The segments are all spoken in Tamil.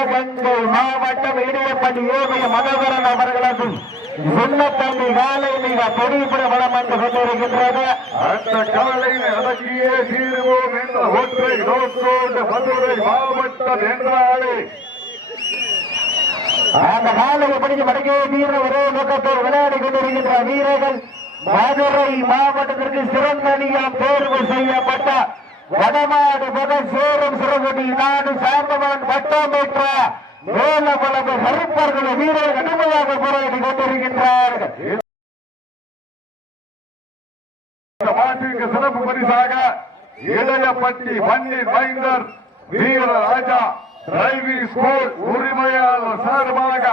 சிவகங்கை மாவட்டம் இடையப்பள்ளி ஏவிய மனோகரன் அவர்களது சுண்ணத்தம்பி காலை மிக பொறிப்புற வளம் வந்து கொண்டிருக்கின்றது. அந்த காலையில் அடக்கியே தீருவோம் என்ற ஒற்றை நோக்கோடு மதுரை மாவட்டம் என்றாலே அந்த காலையை பிடித்து வடக்கே தீர ஒரே நோக்கத்தோடு விளையாடி கொண்டிருக்கின்ற வீரர்கள் மதுரை மாவட்டத்திற்கு சிறந்த அணியாம் தேர்வு செய்யப்பட்ட வடமாடு மகன் சேரும் சிறகுடி நாடு சாம்பவன் வட்டம் பெற்ற மேலவளவு கருப்பர்கள் வீரர்கள் கடுமையாக போராடி கொண்டிருக்கின்றார்கள். மாட்டிற்கு சிறப்பு பரிசாக இடையப்பட்டி மண்ணின் மைந்தர் வீரராஜா டிரைவிங் ஸ்கூல் உரிமையாளர் சார்பாக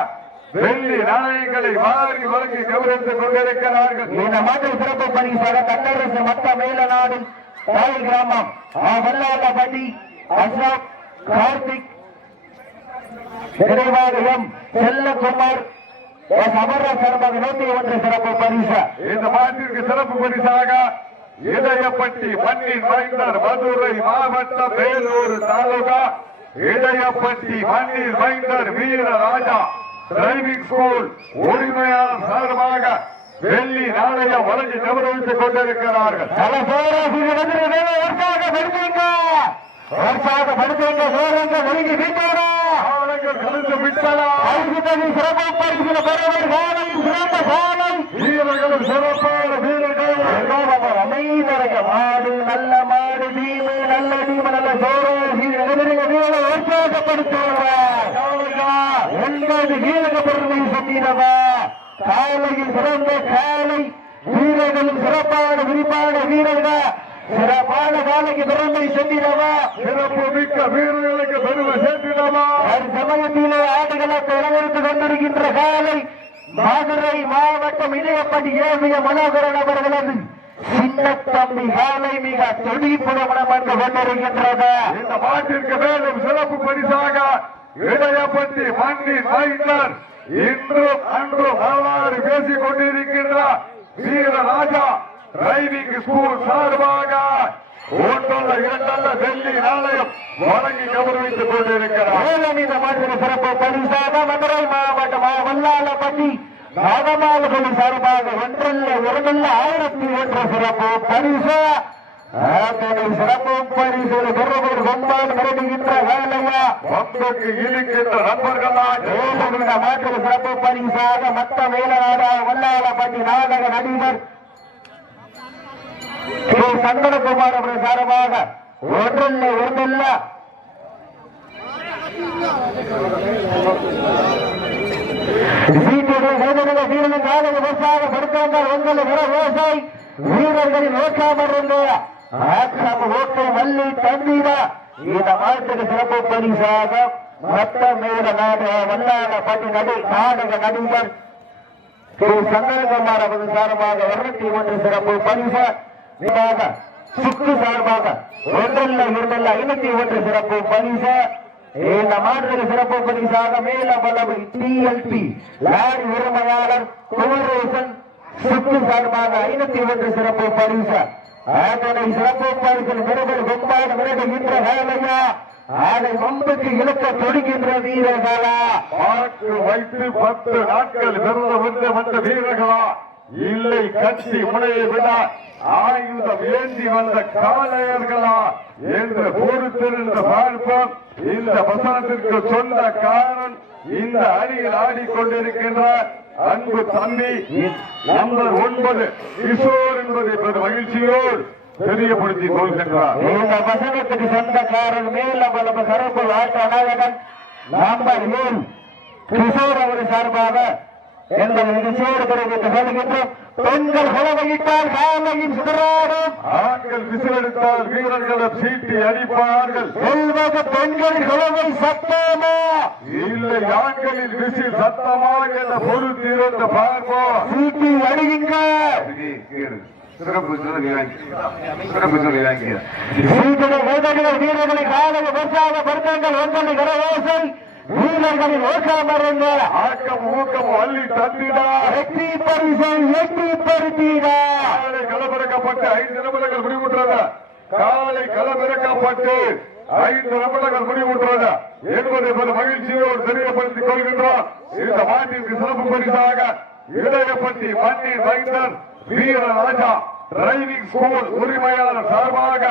வெள்ளி நாணயங்களை வாரி வழங்கி கௌரவித்துக் கொண்டிருக்கிறார்கள். இந்த மாட்டில் சிறப்பு பரிசாக கண்ணரசு மத்த மேலநாடு தாய் கிராமம் வல்லாளபதி அசோக் கார்த்திக் நிறைவாக செல்லகுமார் அமர சார்பாக 101 சிறப்பு பரிசு. இந்த மாட்டிற்கு சிறப்பு பரிசாக இடையப்பட்டி மண்ணின் மைந்தர் மதுரை மாவட்டம் வேலூர் தாலுகா இடையப்பட்டி மண்ணின் மைந்தர் வீரராஜா டிரைவிங் ஸ்கூல் உரிமையாளர் சார்பாக வெள்ளி நாணயம் வழங்கி கௌரவித்துக் கொண்டிருக்கிறார்கள். வீரர்களும் சிறப்பான வீரர்கள் மாடு நல்ல மாடு தீமை நல்ல தீமை நல்ல உற்சாகப்படுத்துவார் 9 வீரக பெருமை சொன்னவா காலையில் சிறந்த காலை வீரர்களும் சிறப்பான விரிப்பான வீரர்கள் சிறப்பான காலைக்கு பெருமை சென்றிடவா சிறப்பு மிக்க வீரர்களுக்கு பெருமை சேர்த்திடவா சமயத்திலே ஆடுகளை தொடர்ந்து கொண்டிருக்கின்ற காலை மதுரை மாவட்டம் இடையப்பட்டி ஏவிய மனோகரன் அவர்களது சின்னத்தம்பி காலை மிக துடிப்புடன் வந்து கொண்டிருக்கின்றது. இந்த மாட்டிற்கு மேலும் சிறப்பு பரிசாக இடையப்பட்டி மண்ணின் மைந்தர் இன்றும் அன்றும் வரலாறு பேசிக் கொண்டிருக்கின்றார் வீரராஜா டிரைவிங் ஸ்கூல் சார்பாக 1 வெள்ளி நாணயம் வழங்கி கௌரவித்துக் கொண்டிருக்கிறார். மேலும் இந்த மாட்டிற்கு சிறப்பு பரிசாக மதுரை மாவட்டம் வல்லாளபட்டி நாகமாலகுடி சார்பாக 1,101 சிறப்பு பரிசு. சிறப்பு பரிசு பெறுவர் கொம்பான் மிரடுகின்ற வேலையா உங்களுக்கு இருக்கின்ற நண்பர்களா இந்த மாற்று சிறப்பு பரிசாக மத்த மேலநாடா வல்லாளப்பட்டி நாடக நடிகர் சங்கரகுமார் அவர்கள் சார்பாக 1,1 வீரர்கள் காலை விவசாய படுத்தவங்கள் உங்களை விவசாயி வீரர்களின் ஓக்காமருந்து ஓக்கம் வள்ளி தண்ணீர இந்த மாட்டுக்கு சிறப்பு பரிசாக மத்த மேல நாடு வல்லாளப்பட்டி நாடக நடிகர் திரு சங்கரகுமார் அவர்கள் சார்பாக 201 சிறப்பு பரிசு. சுக்கு சார்பாக 1,501 சிறப்பு பரிசு. இந்த மாற்றுக்கு சிறப்பு பரிசாக மேல பலவு டிஎல்பி லாரி உரிமையாளர் குமரேசன் சுக்கு சார்பாக 501 சிறப்பு பரிசு. அதனை சிறப்பு பரிசில் பெறுவர் கொம்பாடு விரடுகின்ற வேலையா அதை வம்புக்கு இழுக்க தொடுகின்ற வீரர்களா வைத்து 10 நாட்கள் விரதம் வந்த வீரர்களா இல்லை கட்சி முனையை விட ஆயுதம் ஏந்தி வந்த காளையர்களா என்று பொறுத்திருந்த பார்ப்போம். இந்த வசனத்திற்கு சொந்த காரணம் இந்த அணியில் ஆடிக்கொண்டிருக்கின்ற அன்பு தம்பி நம்பர் 9 கிஷோர் என்பதை பெரும் மகிழ்ச்சியோடு தெரியப்படுத்திக் கொள்கின்றார். இந்த வசனத்துக்கு சொந்த காரணம் மேல சிறப்பு ஆட்ட நாயகன் நம்பர் 7 கிஷோர் அவர் சார்பாக எங்கள் நிகழ்ச்சியோடு தெரிவித்து சொல்கின்றோம். பெண்கள் குலவையிட்டால் காலையின் சுடராடும், ஆண்கள் விசிலெடுத்தால் வீரர்களும் சீட்டி அடிப்பார்கள். செல்வது பெண்களின் குலவை சத்தமா இல்லை ஆண்களின் விசில் சத்தமா என்ற பொறுத்திருந்த பார்ப்போம். சீட்டி அடியுங்க. வீரர்களை காலை உற்சாக படுத்தங்கள் ஒன்றனை கரவோசை வீரர்களின் ஓசாமருங்க ஆக்கம் ஊக்கம் அள்ளி தந்திடா வெற்றி பரிசை எட்டிப்படுத்திடா. காலை களமிறக்கப்பட்டு 5 நிமிடங்கள் முடிவுற்றது. காலை களமிறக்கப்பட்டு 5 நிமிடங்கள் முடிவுற்றது என்பதை மகிழ்ச்சியோடு தெரியப்படுத்திக் கொள்கின்றோம். இந்த மாட்டிற்கு சிறப்பு பரிசாக இடையப்பட்டி மண்ணின் மைந்தர் வீரராஜா டிரைவிங் ஸ்கூல் உரிமையாளர் சார்பாக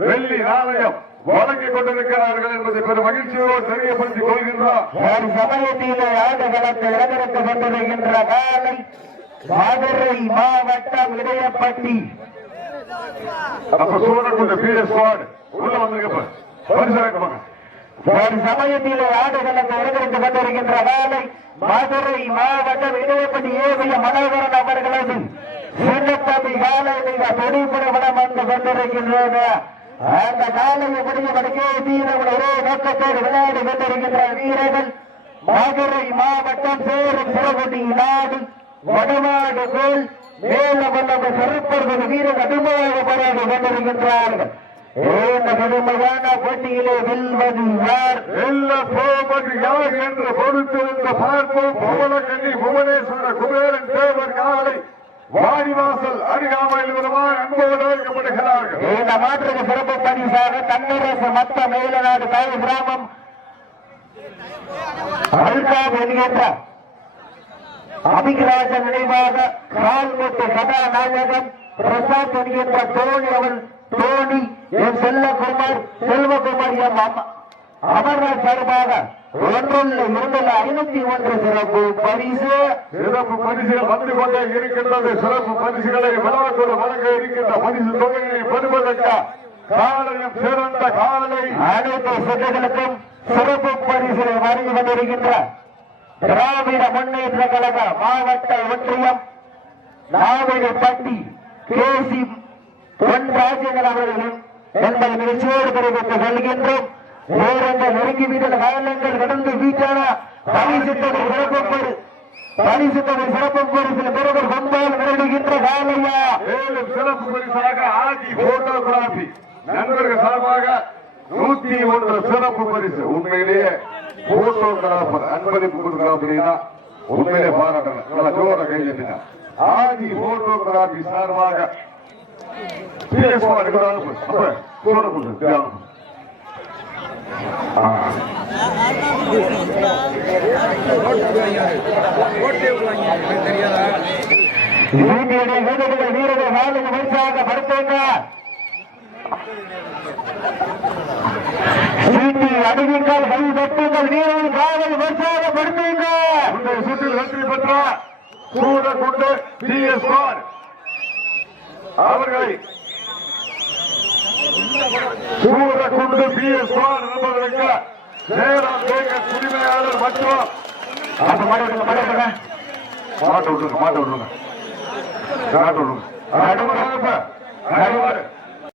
வெள்ளி நாணயம் வழங்கிக் கொண்டிருக்கிறார்கள் என்பதை பெரும் மகிழ்ச்சியோடு தெரியப்படுத்திக் கொள்கின்றோம். ஒரு சமயத்திலே ஆடுகளத்தில் இடம்பெற்றுக் காலை மதுரை மாவட்டம் இடையப்பட்டி அப்ப சூழக்குள்ள PS உள்ள வந்திருக்க ஒரு சமயத்திலே ஆடுகளத்தில் இடம்பெற்றுக் கொண்டிருக்கின்ற காலை மதுரை மாவட்டம் இடையப்பட்டி ஏவிய மனோகரன் அவர்களது சின்னத்தம்பி காலை மிக துடிப்புடன் வந்து கொண்டிருக்கின்றது. அந்த காலையை முடிவதற்கே வீரர்கள் ஒரே நோக்கத்தோடு விளையாடி கொண்டிருக்கின்ற வீரர்கள் மதுரை மாவட்டம் சேரும் சிறகுடி நாடு வடநாடு கோல் மேலவல்ல சிறப்பர்கள் வீரர்கள் கடுமையாக போராடி கொண்டிருக்கின்றார்கள். இந்த கடுமையான போட்டியிலே வெல்வது யார் வெல்ல போவது யார் என்று பொறுத்திருந்த பார்ப்போம். புவனக்கண்ணி புவனேஸ்வர குபேரன் தேவர் காலை வாடிவாசல் அருகாமையில் வருவார் அன்போடு அழைக்கப்படுகிறார்கள். இந்த மாற்றுக்கு சிறப்பு பரிசாக தன்னரசு மத்த மேலநாடு தாய் கிராமம் அல்காப் என்கின்ற அபிகிராஜன் நினைவாக கால்முட்டு கதாநாயகன் பிரசாத் என்கின்ற தோனி என் செல்வகுமார் எம் அமர்நாத் சார்பாக 501 சிறப்பு பரிசு வந்து கொண்டே இருக்கின்றது. சிறப்பு பரிசுகளை விழாக்குழு வழங்க இருக்கின்ற பரிசு தொகையை பெறுவதற்கு காலையும் சிறந்த காலை அனைத்து சுற்றுகளுக்கும் சிறப்பு பரிசுகளை வழங்கி கொண்டிருக்கின்ற திராவிட முன்னேற்ற கழக மாவட்ட ஒன்றியம் நாவலப்பட்டி கேசி பொன்ராஜன் அவர்களும் என்பதை நிகழ்ச்சியோடு தெரிவித்துக் கொள்கின்றோம். நேரங்கள் நெருங்கிவிட்ட காலங்கள் கடந்து வீட்டான பரிசுத்தவை சிறப்பு பரிசில் பெறுவர் கொண்டால் விளையாடுகின்ற காலையா மேலும் சிறப்பு பரிசாக ஆதி போட்டோகிராபி நண்பர்கள் சார்பாக 101 சிறப்பு பரிசு. உண்மையிலேயே போட்டோகிராபர் அன்பளிப்பு கொடுக்கிறோம் அப்படின்னா உண்மையிலே பாராட்டணும். நல்லா ஜோர கையிட்டீங்க. ஆதி போட்டோகிராபி சார்பாக வீரர்கள் நாளுக்கு பரிசாக படுத்துங்க. அடிவீங்கள் கை தட்டுங்கள். வீரர்கள் காவல் பரிசாக படுத்துங்க. சுற்றில் வெற்றி பெற்ற சூழக்குண்டு PS அவர்களை சூழக்குண்டு PS நண்பர்களுக்கு நேரம் உரிமையாளர் மற்றும் மாட்டு விட்டுருங்க